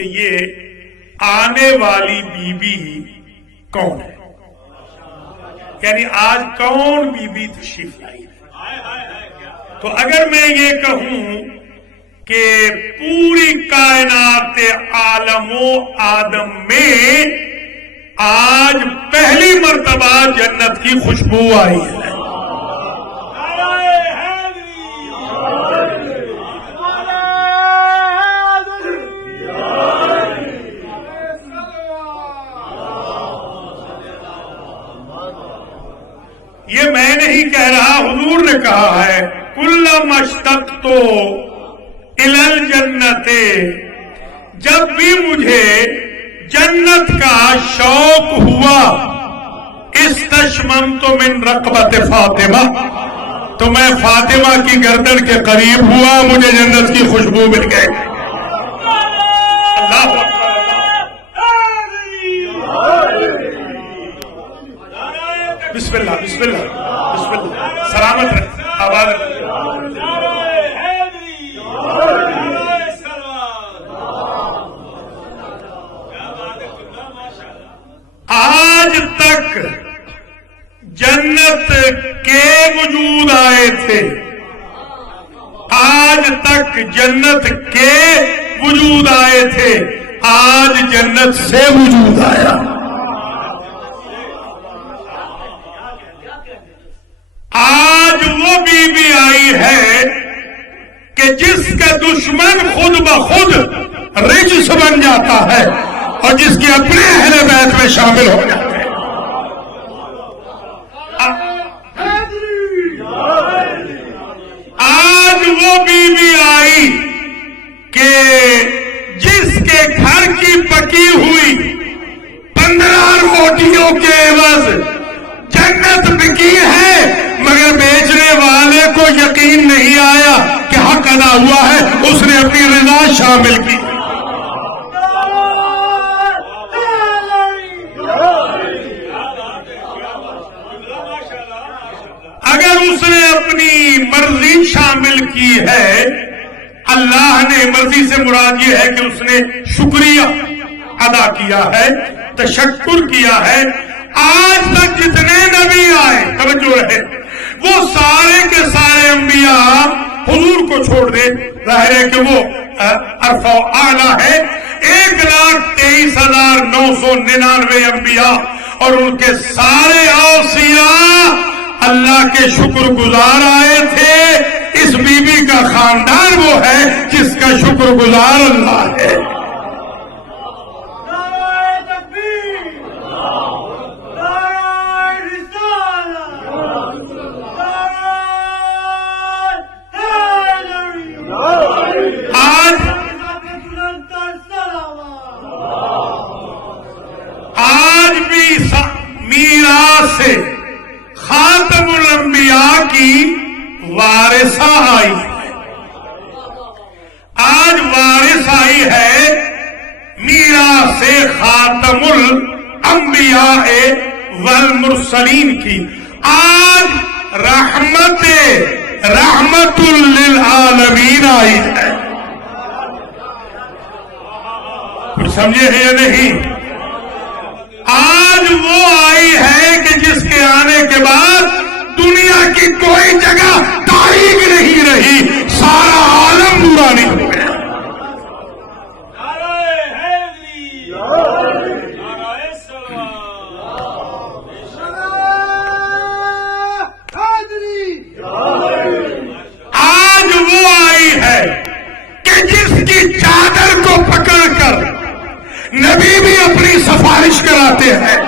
کہ یہ آنے والی بیوی کون ہے، یعنی آج کون بیوی تشریف لائی ہے۔ تو اگر میں یہ کہوں کہ پوری کائنات عالم و آدم میں آج پہلی مرتبہ جنت کی خوشبو آئی ہے، یہ میں نہیں کہہ رہا، حضور نے کہا ہے کلما اشتقت الی الجنت، جب بھی مجھے جنت کا شوق ہوا، استشممت من رقبت فاطمہ، تو میں فاطمہ کی گردن کے قریب ہوا، مجھے جنت کی خوشبو مل گئی۔ اللہ اکبر، بسم اللہ بسم اللہ بسم اللہ، سلامت رہے، آباد رہے۔ آج تک جنت کے وجود آئے تھے، آج تک جنت کے وجود آئے تھے، آج جنت سے وجود آیا۔ آج وہ بیوی آئی ہے کہ جس کا دشمن خود بخود رجس بن جاتا ہے اور جس کے اپنے اہل بیت میں شامل ہو جاتے ہیں۔ آج وہ بیوی آئی کہ جس کے گھر کی پکی ہوئی 15 روٹیوں کے عوض جنت بکی ہے، مگر بیچنے والے کو یقین نہیں آیا کہ حق ادا ہوا ہے، اس نے اپنی رضا شامل کی۔ اگر اس نے اپنی مرضی شامل کی ہے، اللہ نے مرضی سے مراد یہ ہے کہ اس نے شکریہ ادا کیا ہے، تشکر کیا ہے۔ آج تک جتنے نبی آئے، توجہ رہے، وہ سارے کے سارے انبیاء حضور کو چھوڑ دے، ظاہر ہے کہ وہ عرفہ و اعلیٰ ہے، 1,23,999 انبیاء اور ان کے سارے اوصیاء اللہ کے شکر گزار آئے تھے۔ اس بی بی کا خاندان وہ ہے جس کا شکر گزار اللہ ہے۔ آج بھی میراث سے خاتم الانبیاء کی وارثہ آئی ہے، آج وارث آئی ہے میراث سے خاتم الانبیاء والمرسلین کی۔ آج رحمت للعالمین آئی ہے، کچھ سمجھے ہیں یا نہیں؟ آج وہ آئی ہے کہ جس کے آنے کے بعد دنیا کی کوئی جگہ تاریخ نہیں رہی، سارا عالم نورانی ہو گیا۔ آج وہ آئی ہے کہ جس کی چادر کو پکڑ کر نبی بھی اپنی سفارش کراتے ہیں،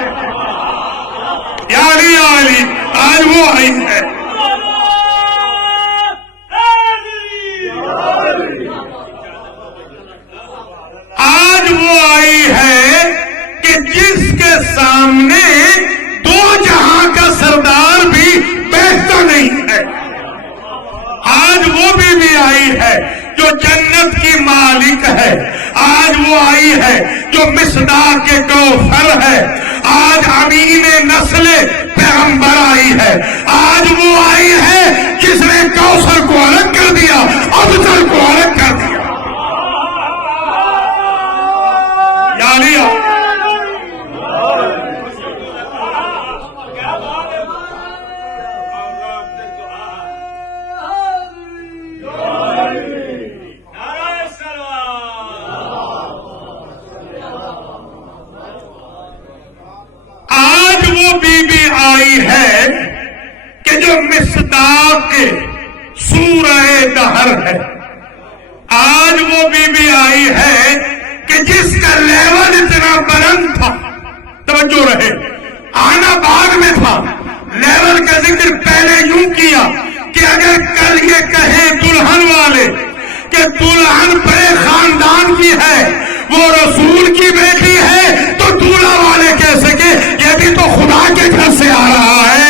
یا علی آج وہ آئی ہے۔ آج وہ آئی ہے کہ جس کے سامنے دو جہاں کا سردار بھی بیٹھتا نہیں ہے۔ آج وہ بھی آئی ہے جو جنت کی مالک ہے، آج وہ آئی ہے جو مصداق کے کوثر ہے، آج امین نسل پیغمبر آئی ہے، آج وہ آئی ہے جس نے کوثر کو الگ کر دیا، ابتر کو الگ کر دیا۔ آئی ہے کہ جو مصداق سورہ دہر ہے، آج وہ بی آئی ہے کہ جس کا لیول اتنا بلند تھا، توجہ رہے، آنا بعد میں تھا، لیول کا ذکر پہلے یوں کیا کہ اگر کل یہ کہے دلہن والے کہ دلہن بڑے خاندان کی ہے، وہ رسول کی بیٹی ہے، تو دولہا والے کیسے کہ یہ بھی تو خدا کے گھر سے آ رہا ہے۔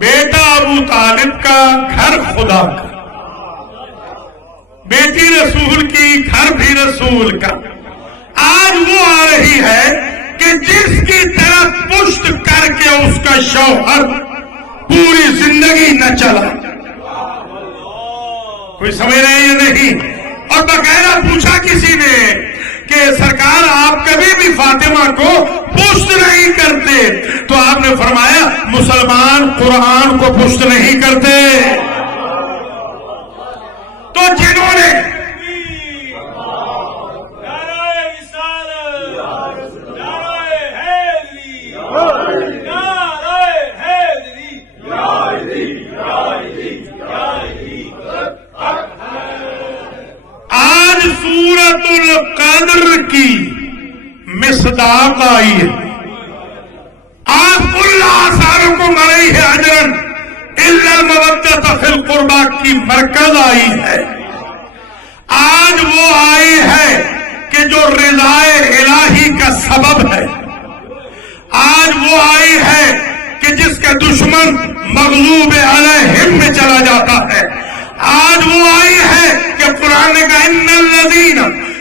بیٹا ابو طالب کا، گھر خدا کا، بیٹی رسول کی، گھر بھی رسول کا۔ آج وہ آ رہی ہے کہ جس کی طرف پشت کر کے اس کا شوہر پوری زندگی نہ چلا، کوئی سمجھ رہے ہیں یا نہیں؟ اور باقاعدہ پوچھا کسی نے کہ سرکار آپ کبھی بھی فاطمہ کو پشت نہیں کرتے، تو آپ نے فرمایا مسلمان قرآن کو پشت نہیں کرتے۔ تو جنہوں نے آج سورۃ القدر کی مصداق آئی ہے، آج کل آثارکم علیہ اجرا الا المودۃ فی القربی کی مرکز آئی ہے۔ آج وہ آئی ہے کہ جو رضائے الہی کا سبب ہے، آج وہ آئی ہے کہ جس کا دشمن مغلوب علیہم میں چلا جاتا ہے، آج وہ آئی ہے کہ قرآن نے کہا ان الذین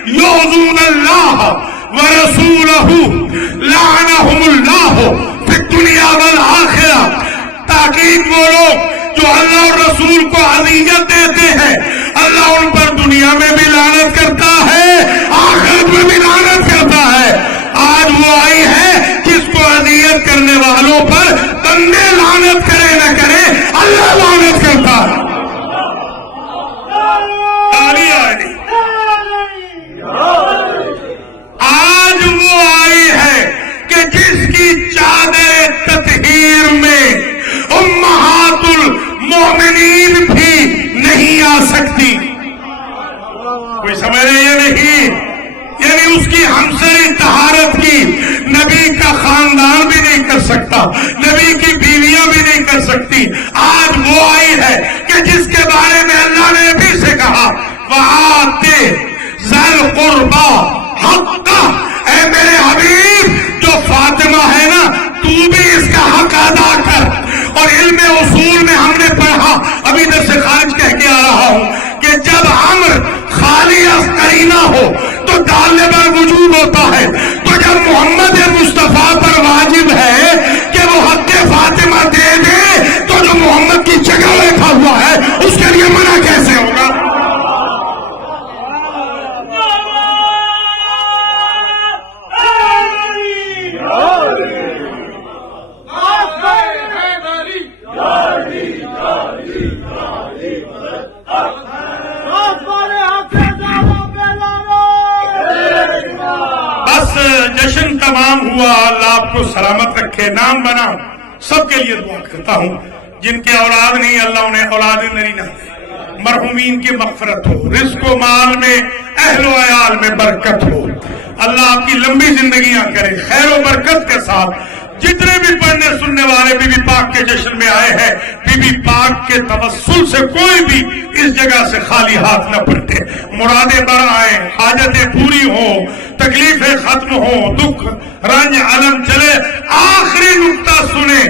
یؤذون اللہ ورسولہ لعنہم اللہ فی الدنیا والآخرہ، تاکید وہ لوگ جو اللہ اور رسول کو اذیت دیتے ہیں، اللہ ان پر دنیا میں بھی لعنت کرتا ہے، آخرت میں بھی لعنت کرتا ہے۔ آج وہ آئی ہے جس کو اذیت کرنے والوں پر بندے لعنت کرے نہ کرے، اللہ لعنت کرتا ہے۔ آج وہ آئی ہے کہ جس کی چادر تطہیر میں امہات المومنین بھی نہیں آ سکتی، کوئی سمجھ رہے یا نہیں؟ یعنی اس کی ہمسری طہارت کی نبی کا خاندان بھی نہیں کر سکتا، نبی کی بیویاں بھی نہیں کر سکتی۔ آج وہ آئی ہے کہ جس کے بارے میں اللہ نے نبی سے کہا وَآتِ ذَا الْقُرْبَى حَقَّهُ، اے میرے حبیب جو فاطمہ ہے نا، تو بھی اس کا حق ادا کر۔ اور علم اصول میں ہم نے پڑھا، ابھی در سے خارج کہہ کے آ رہا ہوں کہ جب امر خالی از قرینہ ہو تو ڈالنے پر وجوب ہوتا ہے، تو جب محمد مصطفیٰ پر واجب ہے کہ وہ حق فاطمہ دے دے، تو جو محمد کی جگہ بیٹھا ہوا ہے اس کے لیے منع کیسے ہوگا؟ بس جشن تمام ہوا، اللہ آپ کو سلامت رکھے، نام بنا، سب کے لیے دعا کرتا ہوں، جن کے اولاد نہیں اللہ انہیں اولاد نرینہ دے، مرحومین کی مغفرت ہو، رزق و مال میں، اہل و عیال میں برکت ہو، اللہ آپ کی لمبی زندگیاں کرے خیر و برکت کے ساتھ۔ جتنے بھی پڑھنے سننے والے بی بی پاک کے جشن میں آئے ہیں، بی بی پاک کے توسل سے کوئی بھی اس جگہ سے خالی ہاتھ نہ پلٹے، مرادیں بڑھ آئیں، حاجتیں پوری ہوں، تکلیفیں ختم ہوں، دکھ رنج علم چلے۔ آخری نقطہ سنیں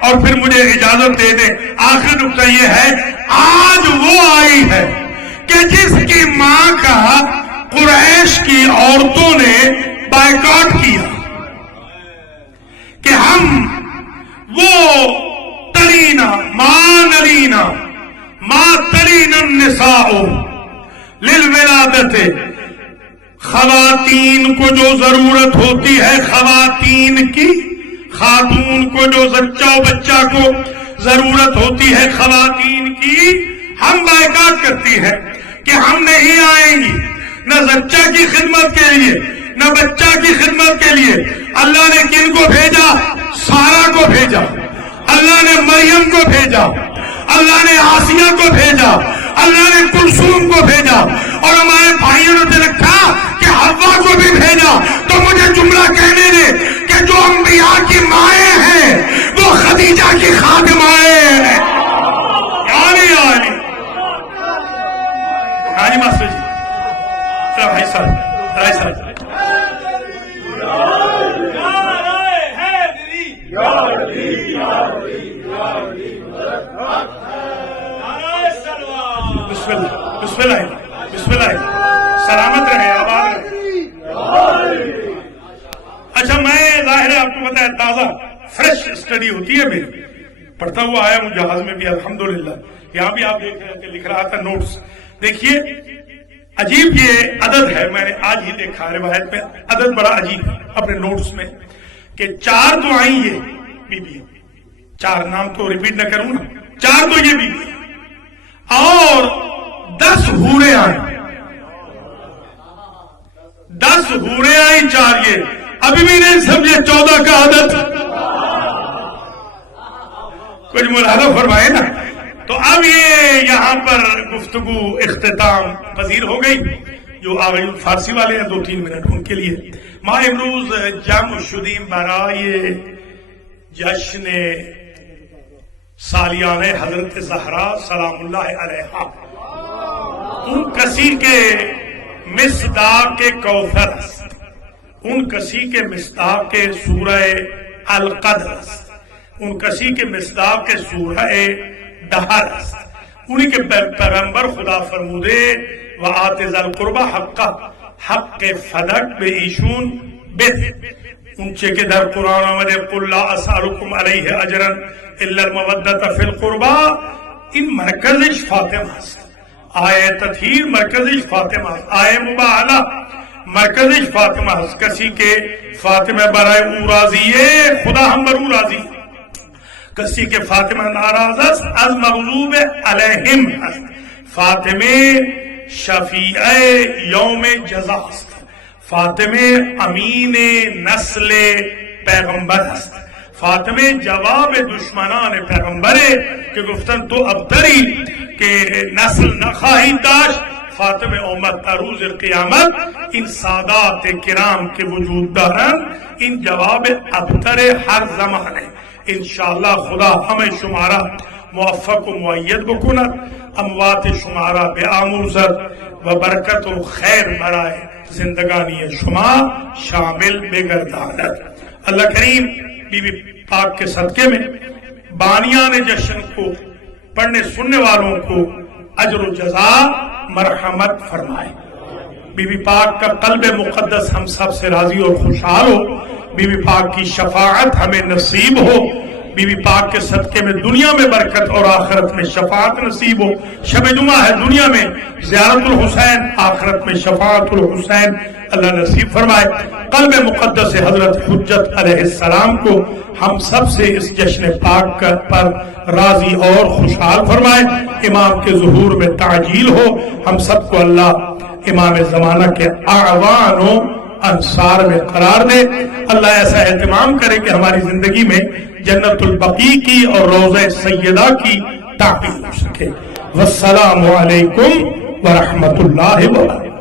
اور پھر مجھے اجازت دے دیں۔ آخری نقطہ یہ ہے، آج وہ آئی ہے کہ جس کی ماں کا قریش کی عورتوں نے بائیکاٹ کیا کہ ہم وہ تلینا ما تلین النساء للولادت، خواتین کو جو ضرورت ہوتی ہے، خواتین کی، خاتون کو جو بچہ کو ضرورت ہوتی ہے خواتین کی، ہم بائیکاٹ کرتی ہیں کہ ہم نہیں آئیں گی، نہ زچہ کی خدمت کے لیے نہ بچہ کی خدمت کے لیے۔ اللہ نے کن کو بھیجا؟ سارا کو بھیجا، اللہ نے مریم کو بھیجا، اللہ نے آسیہ کو بھیجا، اللہ نے کلثوم کو بھیجا، اور ہمارے بھائیوں نے لکھا کہ حوا کو بھی بھیجا۔ تو مجھے جملہ کہنے دے کہ جو انبیاء کی مائیں ہیں وہ خدیجہ کی خادمائیں ہیں۔ یعنی ہاں ماسٹر جی، بھائی صاحب، رائے صاحب، بسم اللہ، سلامت رہے، آباد رہے۔ اچھا، میں ظاہر ہے آپ کو پتا ہے تازہ فریش اسٹڈی ہوتی ہے میری، پڑھتا ہوا آیا ہوں جہاز میں بھی الحمدللہ، یہاں بھی آپ دیکھ رہے تھے، لکھ رہا تھا نوٹس۔ دیکھیے عجیب یہ عدد ہے، میں نے آج ہی دیکھا روایت میں، عدد بڑا عجیب ہے اپنے نوٹس میں، کہ 4 تو آئیں یہ بی بی، 4 نام تو ریپیٹ نہ کروں نا، 4 تو یہ بی بی اور 10 حوریں آئیں، 10 حوریں آئیں، 4 یہ، ابھی بھی نہیں سمجھے 14 کا عدد، کچھ ملاحظہ فرمائے نا۔ تو اب یہ یہاں پر گفتگو اختتام پذیر ہو گئی، جو آگئی فارسی والے ہیں 2-3 منٹ ان کے لیے۔ ما امروز جمع شدیم برای جشن سالیانه حضرت زہرا سلام اللہ علیہا، ان کسی کے مصداق کوثر است، ان کسی کے مصداق سورہ القدر است، ان کسی کے مصداق سورہ دہر است، انہی کے پیغمبر خدا فرمودے وآت ذی القربى حقہ، حق فدق بے ایشون بد، انچے کے در قرآن آمدے قل لا اسألکم علیہ اجرا الا المودۃ فی القربى، ان مرکزش فاطمہ است، آئے تطہیر مرکزش فاطمہ است، آئے مباہلہ مرکزش فاطمہ است، کسی کے فاطمہ برائے او راضی ہے خدا ہم بر او راضی، کسی کے فاطمہ ناراض است از مغضوب علیہم است، فاطمہ شفیع یوم جزا است، فاطمہ امین نسل پیغمبر است، فاطمہ جواب دشمنان پیغمبر کہ گفتن تو ابتری کہ نسل نخواہی داشت، فاطمہ امت روز قیامت ان سادات کرام کے وجود دارن، ان جواب ابتر ہر زمان ہے۔ انشاءاللہ خدا ہمیں شمارہ موفق و معید بکند، اموات شمارہ بے آموزت و برکت و خیر برائے زندگانی شما شامل بگرداند۔ اللہ کریم بی بی پاک کے صدقے میں بانیان جشن کو پڑھنے سننے والوں کو اجر و جزا مرحمت فرمائے، بی بی پاک کا قلب مقدس ہم سب سے راضی اور خوشحال ہو، بی بی پاک کی شفاعت ہمیں نصیب ہو، بی بی پاک کے صدقے میں دنیا میں برکت اور آخرت میں شفاعت نصیب ہو۔ شب جمعہ ہے، دنیا میں زیارت الحسین، آخرت میں شفاعت الحسین اللہ نصیب فرمائے۔ قلب مقدس حضرت حجت علیہ السلام کو ہم سب سے اس جشن پاک پر راضی اور خوشحال فرمائے، امام کے ظہور میں تعجیل ہو، ہم سب کو اللہ امام زمانہ کے اعوان و انصار میں قرار دے، اللہ ایسا اہتمام کرے کہ ہماری زندگی میں جنت البقیع کی اور روضہ سیدہ کی تعبیر ہو سکے۔ والسلام علیکم ورحمۃ اللہ وبرکاتہ۔